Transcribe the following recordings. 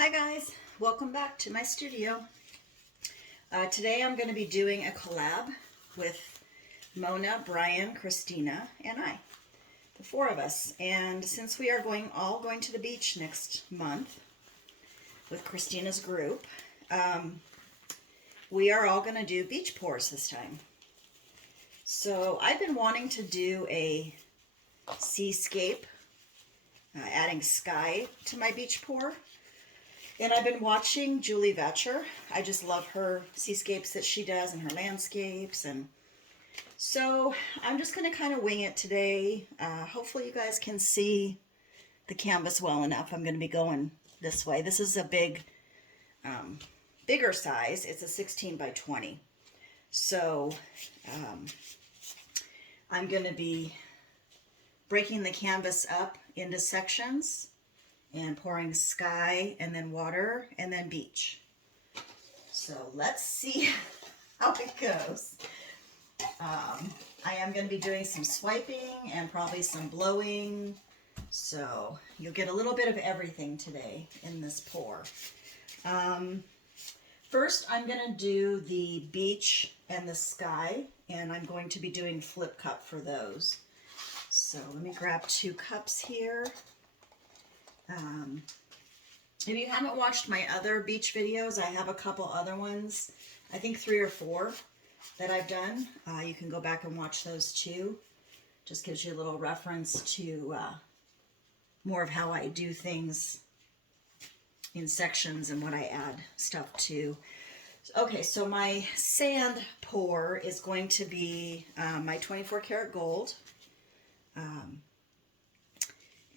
Hi guys, welcome back to my studio. Today I'm going to be doing a collab with Mona, Bryan, Christina, and I, the four of us. And since we are all going to the beach next month with Christina's group, we are all going to do beach pours this time. So I've been wanting to do a seascape, adding sky to my beach pour. And I've been watching Julie Vetcher. I just love her seascapes that she does and her landscapes. And so I'm just going to kind of wing it today. Hopefully you guys can see the canvas well enough. I'm going to be going this way. This is a bigger size. It's a 16 by 20. So I'm going to be breaking the canvas up into sections and pouring sky and then water and then beach. So let's see how it goes. I am going to be doing some swiping and probably some blowing. So you'll get a little bit of everything today in this pour. First, I'm going to do the beach and the sky, and I'm going to be doing flip cup for those. So let me grab 2 cups here. If you haven't watched my other beach videos, I have a couple other ones, I think 3 or 4 that I've done. You can go back and watch those too. Just gives you a little reference to more of how I do things in sections and what I add stuff to. Okay, so my sand pour is going to be my 24 karat gold.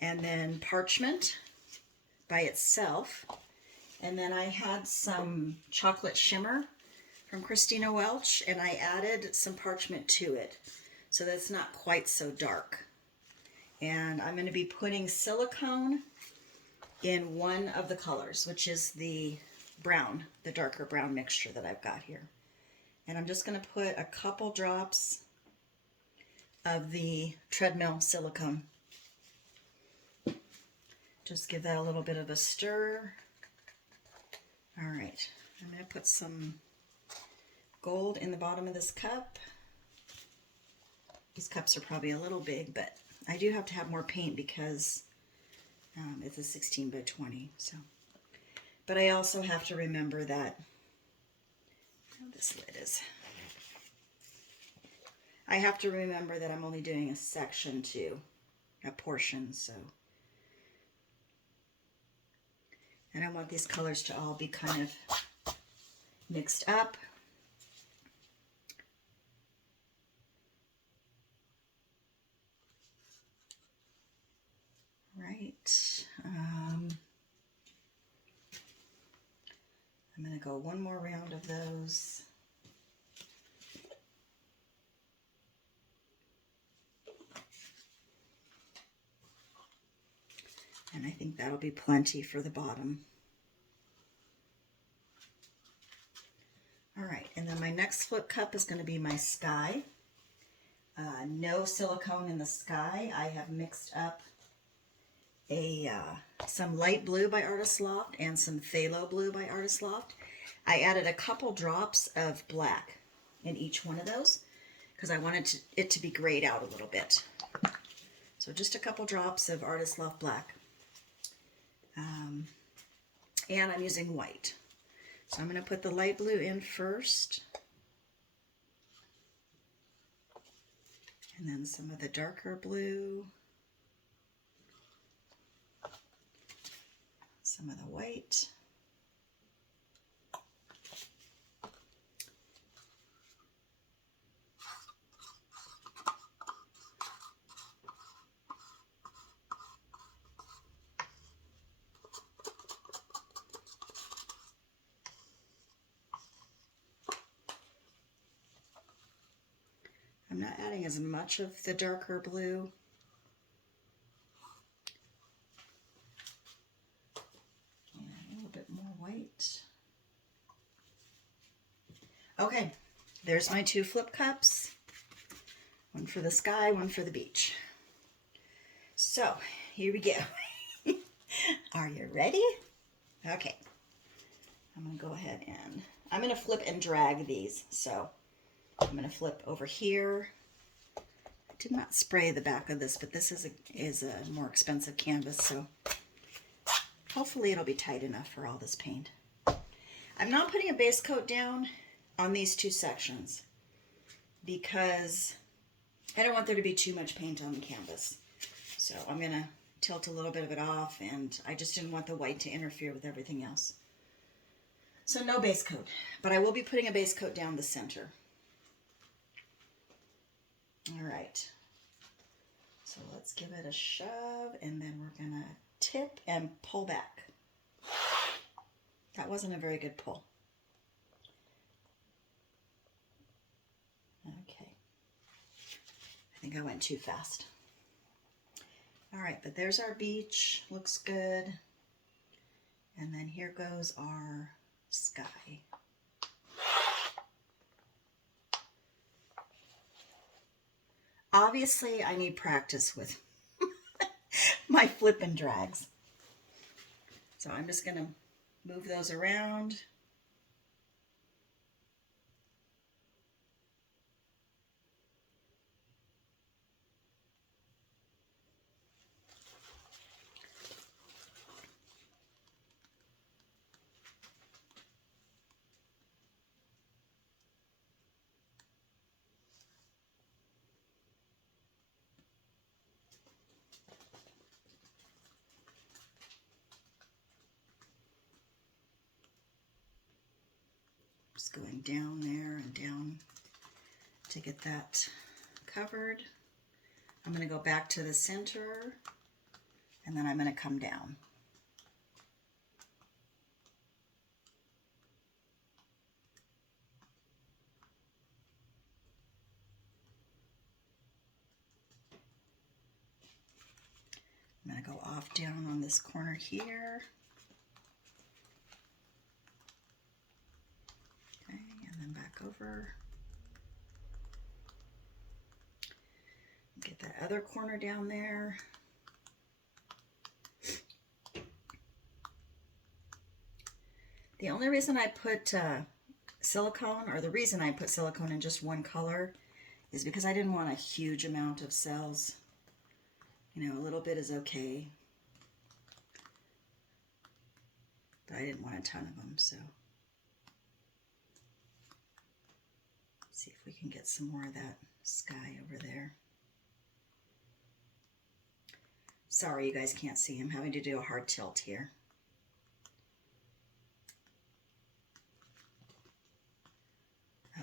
And then parchment by itself. And then I had some chocolate shimmer from Christina Welch, and I added some parchment to it so that's not quite so dark. And I'm going to be putting silicone in one of the colors, which is the brown, the darker brown mixture that I've got here. And I'm just going to put a couple drops of the treadmill silicone. Just give that a little bit of a stir. All right, I'm going to put some gold in the bottom of this cup. These cups are probably a little big, but I do have to have more paint because it's a 16 by 20. So, but I also have to remember that, this lid is, I have to remember that I'm only doing a section too, a portion, so. And I want these colors to all be kind of mixed up. Right. I'm going to go one more round of those. And I think that'll be plenty for the bottom. All right, and then my next flip cup is going to be my sky. No silicone in the sky. I have mixed up some light blue by Artist Loft and some phthalo blue by Artist Loft. I added a couple drops of black in each one of those because I wanted it to be grayed out a little bit. So just a couple drops of Artist Loft black. And I'm using white. So I'm going to put the light blue in first. And then some of the darker blue. Some of the white. I'm not adding as much of the darker blue. And a little bit more white. Okay, there's my 2 flip cups. One for the sky, one for the beach. So, here we go. Are you ready? Okay, I'm going to go ahead and I'm going to flip and drag these. So I'm going to flip over here. I did not spray the back of this, but this is a more expensive canvas, so hopefully it'll be tight enough for all this paint. I'm not putting a base coat down on these two sections because I don't want there to be too much paint on the canvas. So I'm going to tilt a little bit of it off, and I just didn't want the white to interfere with everything else. So no base coat, but I will be putting a base coat down the center. All right. So let's give it a shove, and then we're going to tip and pull back. That wasn't a very good pull. Okay. I think I went too fast. All right, but there's our beach. Looks good. And then here goes our sky. Obviously, I need practice with my flip and drags. So I'm just going to move those around. Just going down there and down to get that covered. I'm going to go back to the center, and then I'm going to come down. I'm going to go off down on this corner here. Okay, and then back over. Get that other corner down there. The only reason I put silicone, or the reason I put silicone in just one color, is because I didn't want a huge amount of cells. You know, a little bit is okay, but I didn't want a ton of them, so. Let's see if we can get some more of that sky over there. Sorry you guys can't see. I'm having to do a hard tilt here.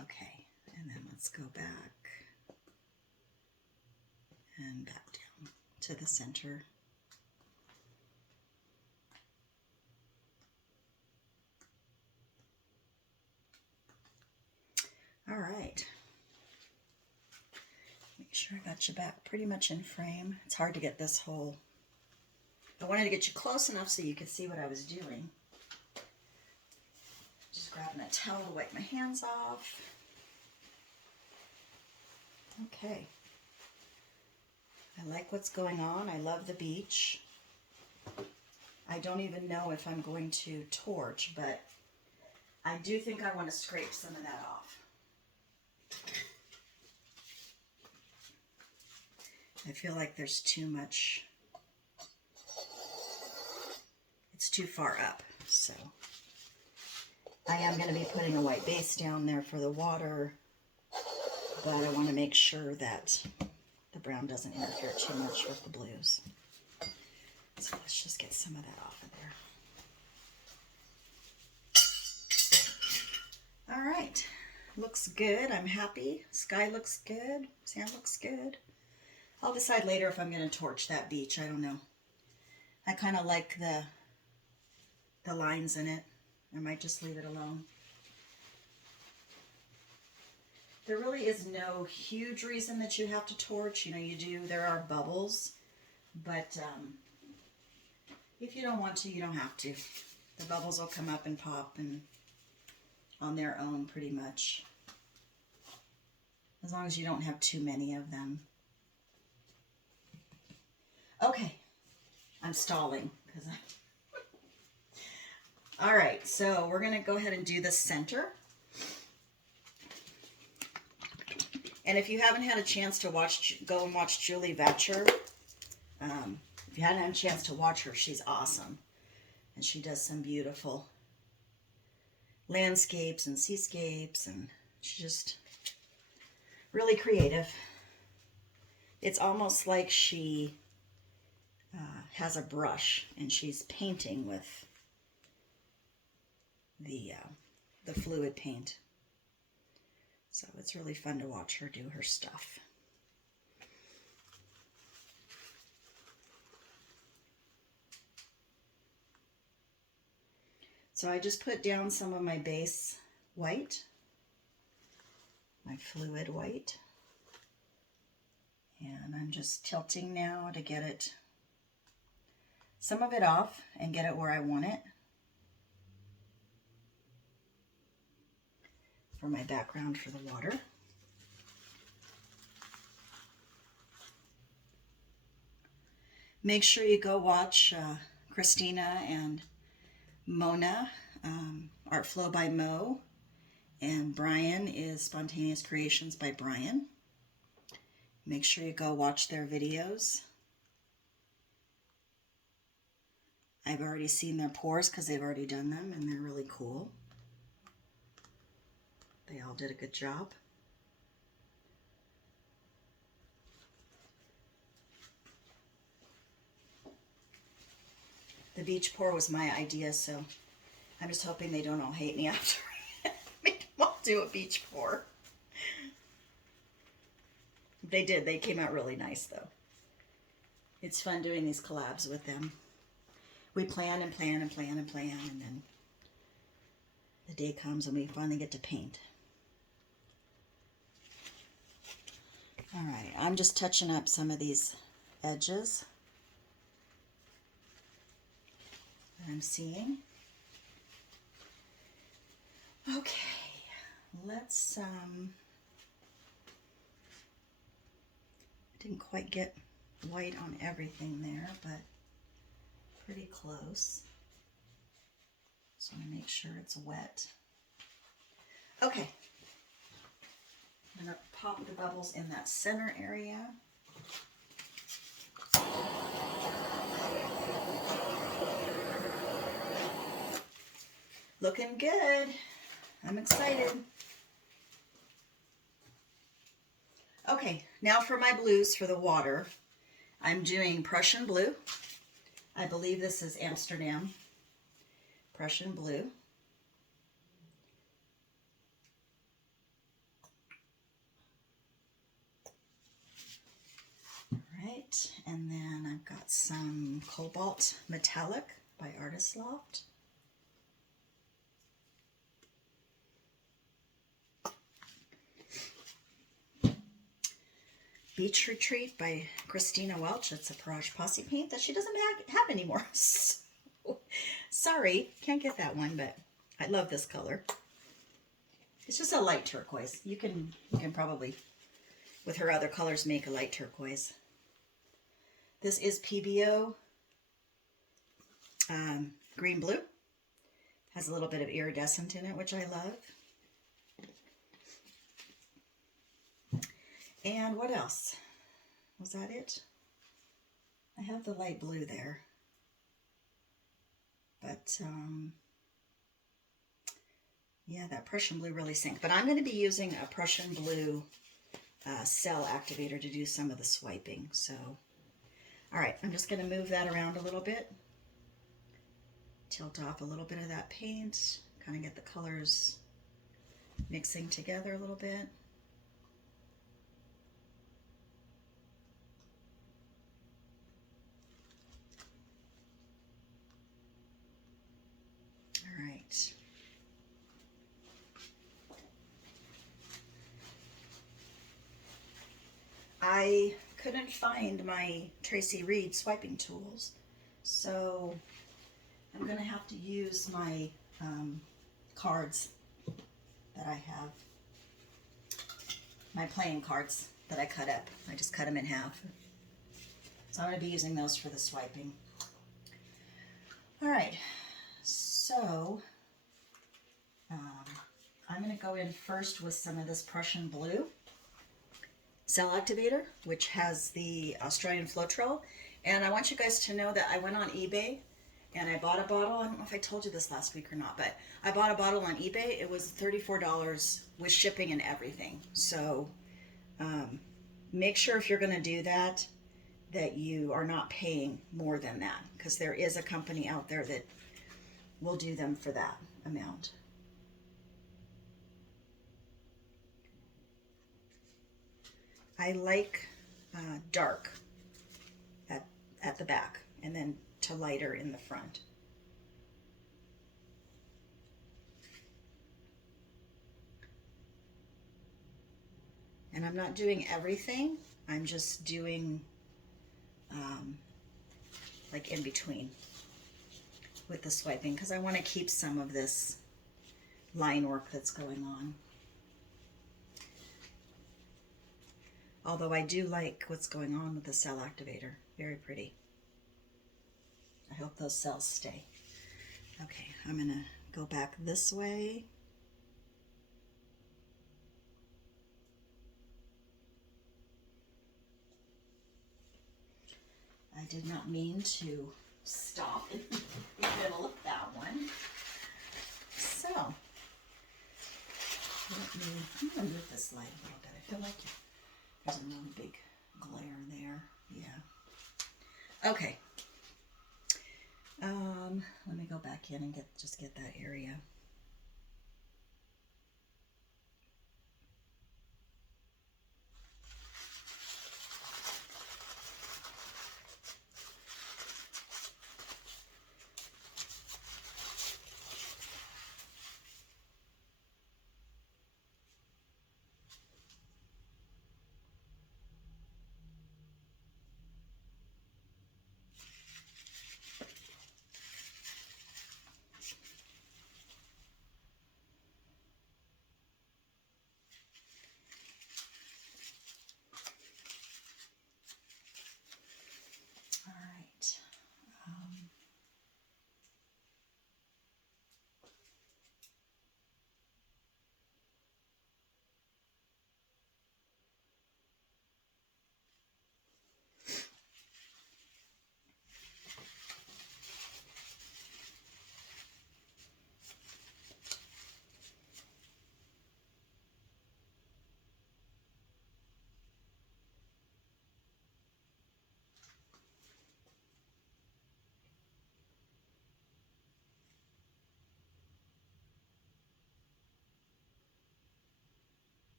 Okay, and then let's go back and back down to the center. All right. Make sure I got you back pretty much in frame. It's hard to get this whole... I wanted to get you close enough so you could see what I was doing. Just grabbing a towel to wipe my hands off. Okay. I like what's going on. I love the beach. I don't even know if I'm going to torch, but I do think I want to scrape some of that off. I feel like there's too much, it's too far up, so I am going to be putting a white base down there for the water, but I want to make sure that the brown doesn't interfere too much with the blues. So let's just get some of that off of there. All right, looks good. I'm happy. Sky looks good. Sand looks good. I'll decide later if I'm going to torch that beach. I don't know. I kind of like the lines in it. I might just leave it alone. There really is no huge reason that you have to torch. You know, you do. There are bubbles, but if you don't want to, you don't have to. The bubbles will come up and pop and on their own pretty much. As long as you don't have too many of them. Okay, I'm stalling because All right, so we're going to go ahead and do the center. And if you haven't had a chance to go and watch Julie Vetcher, if you hadn't had a chance to watch her, she's awesome. And she does some beautiful landscapes and seascapes, and she's just really creative. It's almost like she has a brush and she's painting with the fluid paint. So it's really fun to watch her do her stuff. So I just put down some of my base white, my fluid white, and I'm just tilting now to get it, some of it off and get it where I want it for my background for the water. Make sure you go watch Christina and Mona, Art Flow by Mo, and Bryan is Spontaneous Creations by Bryan. Make sure you go watch their videos. I've already seen their pours because they've already done them, and they're really cool. They all did a good job. The beach pour was my idea, so I'm just hoping they don't all hate me after I make them all do a beach pour. They did. They came out really nice, though. It's fun doing these collabs with them. We plan and plan and plan and plan, and then the day comes and we finally get to paint. All right, I'm just touching up some of these edges that I'm seeing. Okay, let's, didn't quite get white on everything there, but pretty close. So I'm gonna make sure it's wet. Okay. I'm gonna pop the bubbles in that center area. Looking good. I'm excited. Okay, now for my blues for the water. I'm doing Prussian blue. I believe this is Amsterdam Prussian blue. Alright, and then I've got some cobalt metallic by Loft. Beach Retreat by Christina Welch. It's a Pourage posse paint that she doesn't have anymore. So, sorry, can't get that one, but I love this color. It's just a light turquoise. You can probably, with her other colors, make a light turquoise. This is Pebeo green blue. Has a little bit of iridescent in it, which I love. And what else? Was that it? I have the light blue there. But, yeah, that Prussian blue really sank. But I'm going to be using a Prussian blue cell activator to do some of the swiping. So, all right, I'm just going to move that around a little bit. Tilt off a little bit of that paint. Kind of get the colors mixing together a little bit. All right. I couldn't find my Tracy Reed swiping tools, so I'm going to have to use my cards that I have, my playing cards that I cut up. I just cut them in half. So I'm going to be using those for the swiping. All right, so So I'm going to go in first with some of this Prussian blue cell activator, which has the Australian floetrol. And I want you guys to know that I went on eBay and I bought a bottle. I don't know if I told you this last week or not, but I bought a bottle on eBay. It was $34 with shipping and everything. So make sure if you're going to do that, that you are not paying more than that, because there is a company out there that will do them for that amount. I like dark at the back and then to lighter in the front. And I'm not doing everything, I'm just doing like in between with the swiping, because I want to keep some of this line work that's going on. Although I do like what's going on with the cell activator. Very pretty. I hope those cells stay. Okay, I'm going to go back this way. I did not mean to stop in the middle of that one. So, I'm going to move this light a little bit. I feel like there's a really big glare there. Yeah. Okay. Let me go back in and just get that area.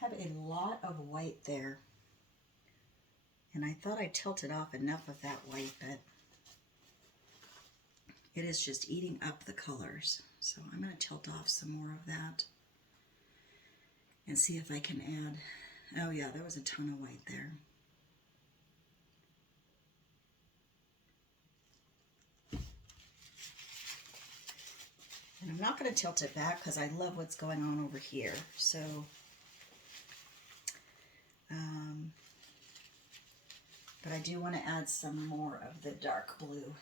Have a lot of white there, and I thought I tilted off enough of that white, but it is just eating up the colors. So I'm going to tilt off some more of that and see if I can add, oh yeah, there was a ton of white there. And I'm not going to tilt it back because I love what's going on over here. So but I do want to add some more of the dark blue,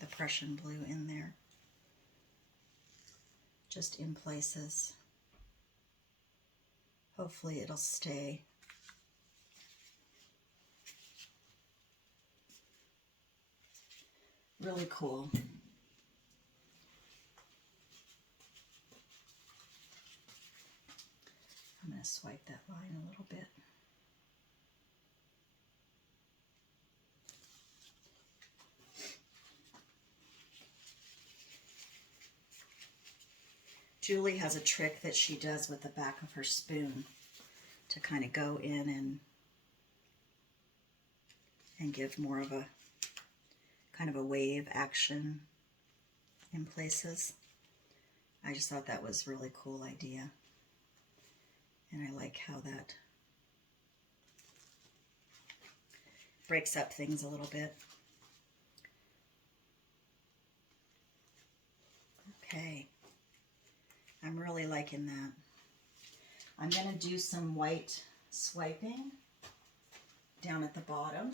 the Prussian blue in there, just in places. Hopefully it'll stay. Really cool. I'm going to swipe that line a little bit. Julie has a trick that she does with the back of her spoon to kind of go in and give more of a kind of a wave action in places. I just thought that was a really cool idea. And I like how that breaks up things a little bit. Okay. I'm I'm really liking that. I'm going to do some white swiping down at the bottom.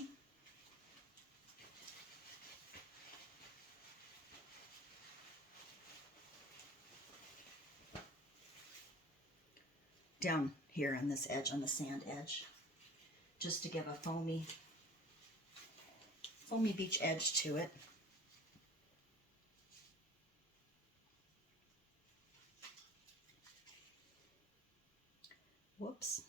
Down here on this edge, on the sand edge, just to give a foamy beach edge to it. Whoops.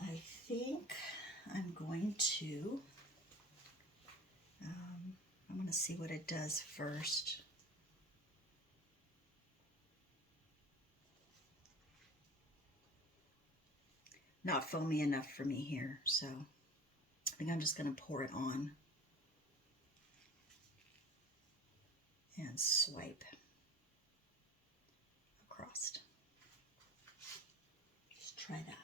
I think I'm going to, I'm going to see what it does first. Not foamy enough for me here, so I think I'm just going to pour it on and swipe across. Just try that.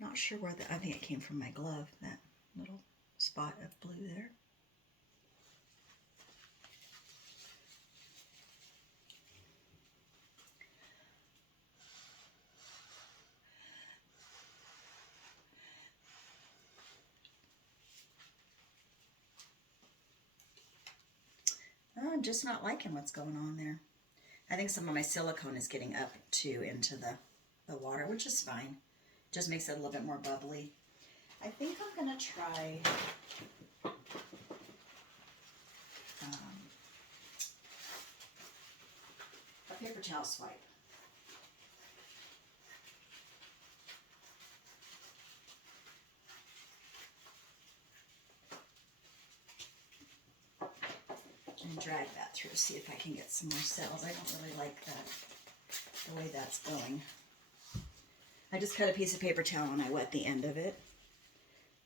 Not sure where I think it came from my glove, that little spot of blue there. I'm just not liking what's going on there. I think some of my silicone is getting up too into the water, which is fine. Just makes it a little bit more bubbly. I think I'm going to try a paper towel swipe. And drag that through, see if I can get some more cells. I don't really like that, the way that's going. I just cut a piece of paper towel and I wet the end of it.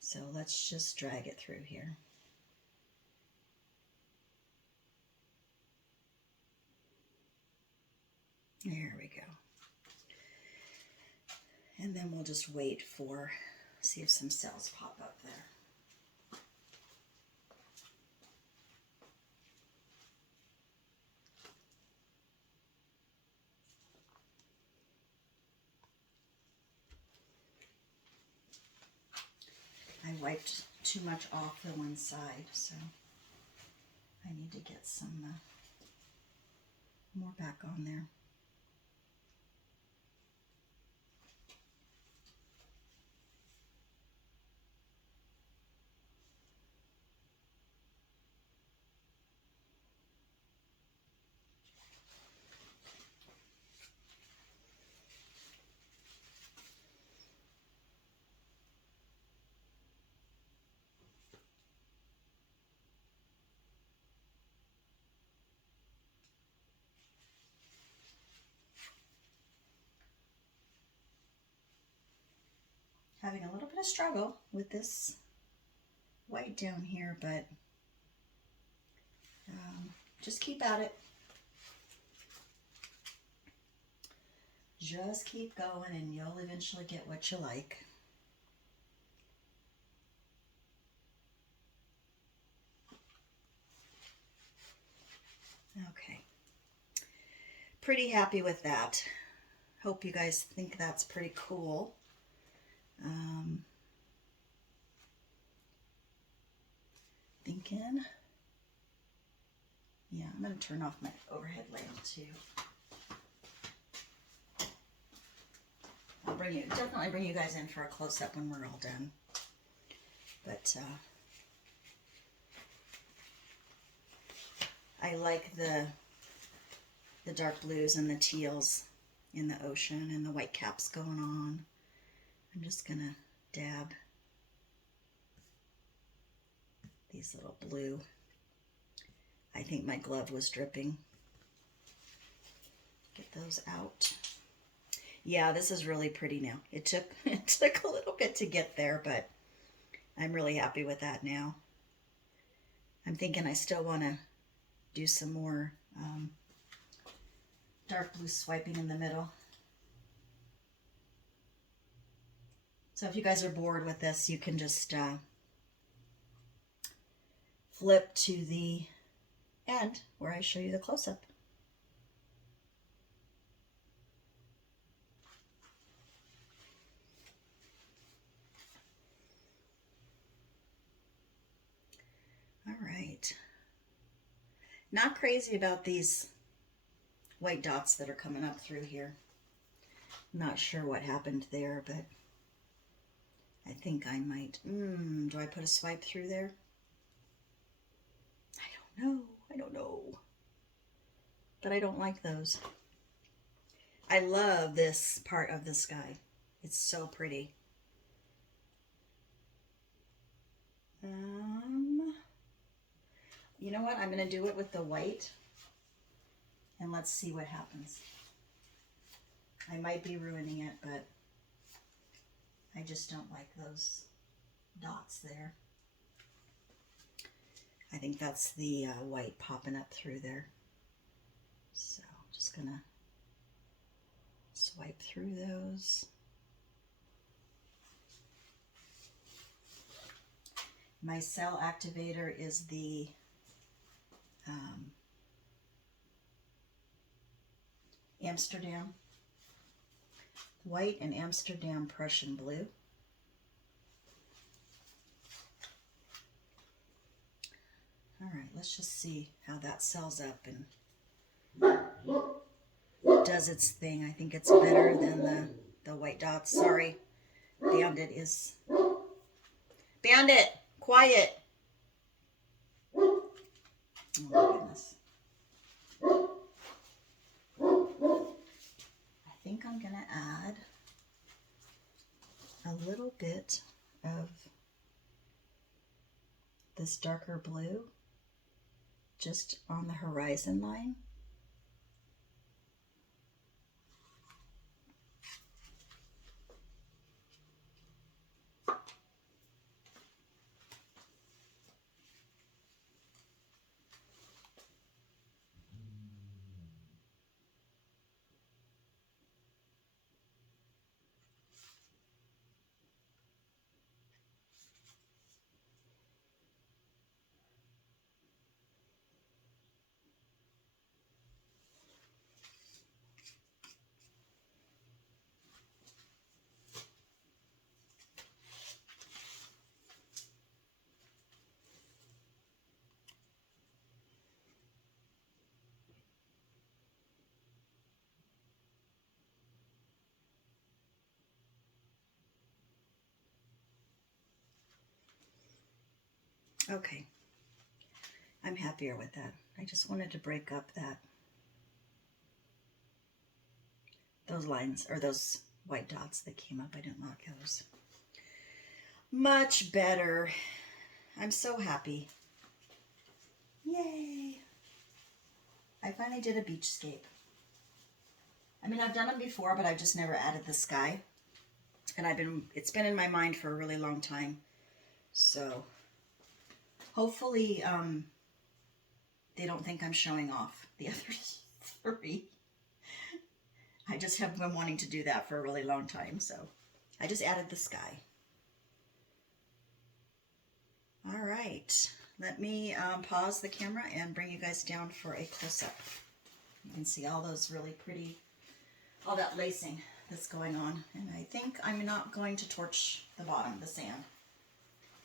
So let's just drag it through here. There we go. And then we'll just wait for, see if some cells pop up there. I wiped too much off the one side, so I need to get some more back on there. Having a little bit of struggle with this white down here, but just keep at it. Just keep going and you'll eventually get what you like. Okay. Pretty happy with that. Hope you guys think that's pretty cool. thinking, yeah, I'm going to turn off my overhead lamp too. I'll definitely bring you guys in for a close-up when we're all done. But I like the dark blues and the teals in the ocean and the white caps going on. I'm just going to dab these little blue. I think my glove was dripping. Get those out. Yeah, this is really pretty now. It took a little bit to get there, but I'm really happy with that now. I'm thinking I still want to do some more dark blue swiping in the middle. So if you guys are bored with this, you can just flip to the end where I show you the close-up. All right. Not crazy about these white dots that are coming up through here. Not sure what happened there, but I think I might. Do I put a swipe through there? I don't know. But I don't like those. I love this part of the sky. It's so pretty. You know what? I'm going to do it with the white. And let's see what happens. I might be ruining it, but I just don't like those dots there. I think that's the white popping up through there. So just going to swipe through those. My cell activator is the Amsterdam white and Amsterdam Prussian blue. All right, let's just see how that sells up and does its thing. I think it's better than the white dots. Sorry, Bandit is... Bandit, quiet. Oh my goodness. I think I'm going to add a little bit of this darker blue just on the horizon line. Okay, I'm happier with that. I just wanted to break up those lines, or those white dots that came up. I didn't like those. Much better. I'm so happy. Yay. I finally did a beachscape. I mean, I've done them before, but I've just never added the sky. And it's been in my mind for a really long time. So hopefully they don't think I'm showing off the other three. I just have been wanting to do that for a really long time, so I just added the sky. All right, let me pause the camera and bring you guys down for a close-up. You can see all those really pretty, all that lacing that's going on. And I think I'm not going to torch the bottom, the sand.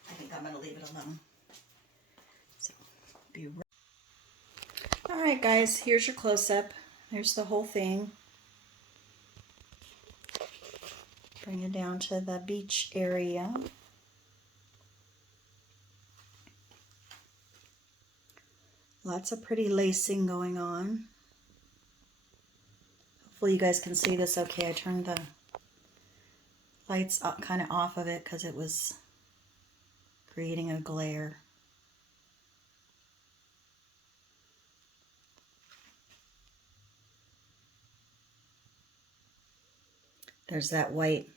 I think I'm going to leave it alone. All right, guys, here's your close-up. There's the whole thing. Bring it down to the beach area. Lots of pretty lacing going on. Hopefully you guys can see this okay. I turned the lights kind of off of it because it was creating a glare. There's that white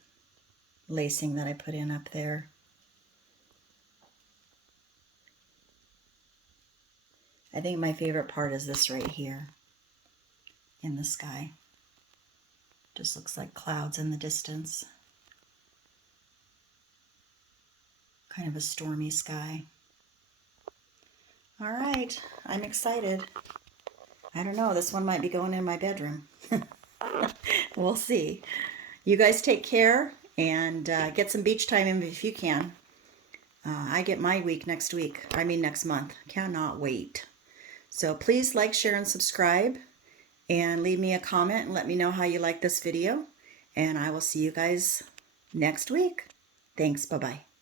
lacing that I put in up there. I think my favorite part is this right here in the sky. Just looks like clouds in the distance. Kind of a stormy sky. All right, I'm excited. I don't know, this one might be going in my bedroom. We'll see. You guys take care and get some beach time in if you can. I get my week next month. Cannot wait. So please like, share, and subscribe. And leave me a comment and let me know how you like this video. And I will see you guys next week. Thanks. Bye-bye.